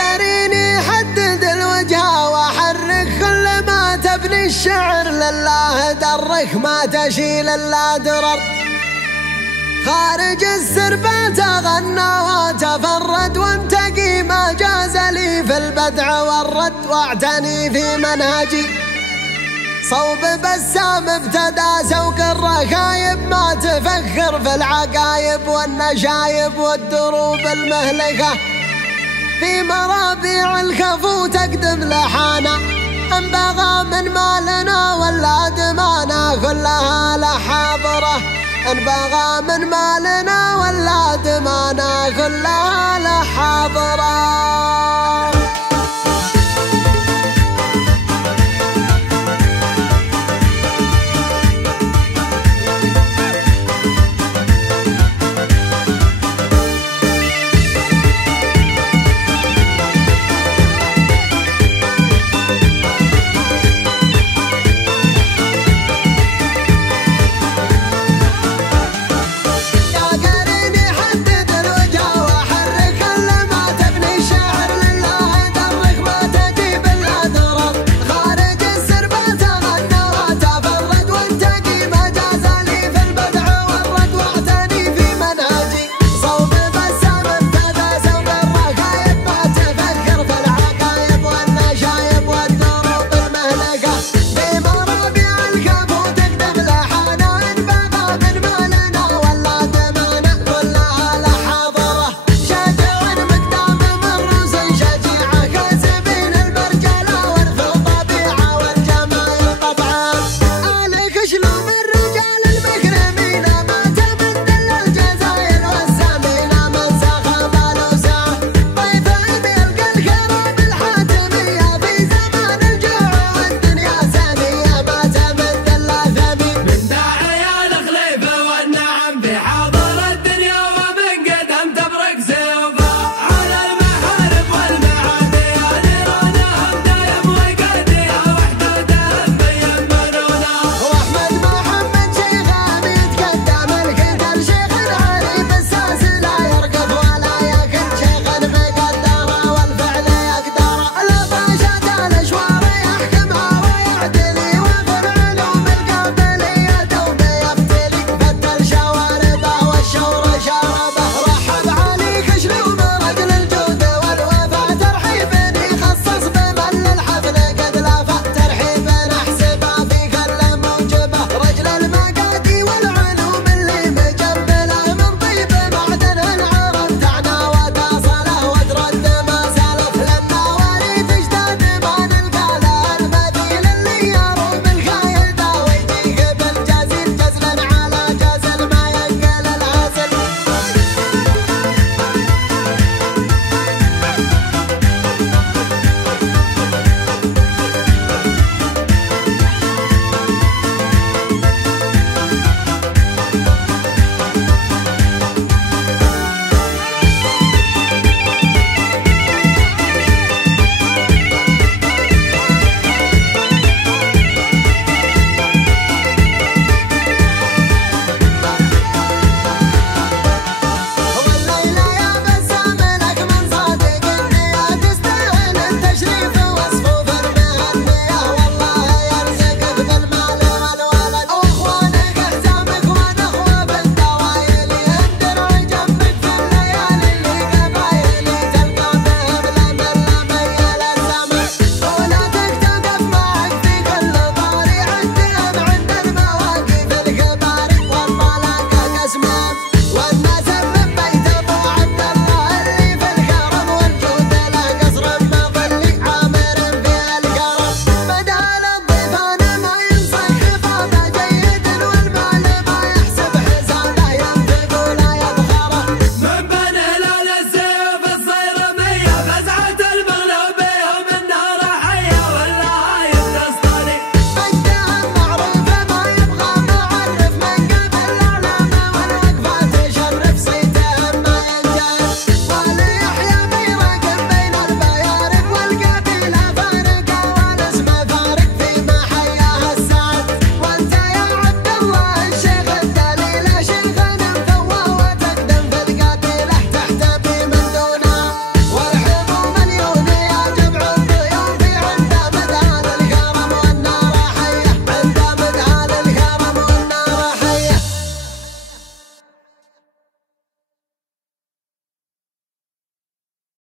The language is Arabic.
قريني حدد الوجه وحرك كل ما تبني الشعر، لله درك ما تشيل الا درر. خارج السربات غنى وتفرد وانتقي ما جاز لي في البدع والرد، واعتني في منهجي صوب بسام ابتدى سوق الركايب، ما تفكر في العقايب والنشايب والدروب المهلكة. في مرابيع الكفو تقدم لحانا، ان بغى من مالنا ولا دمانا كلها لحاضرة، ان بغى من مالنا ولا دمانا كلها لحاضرة.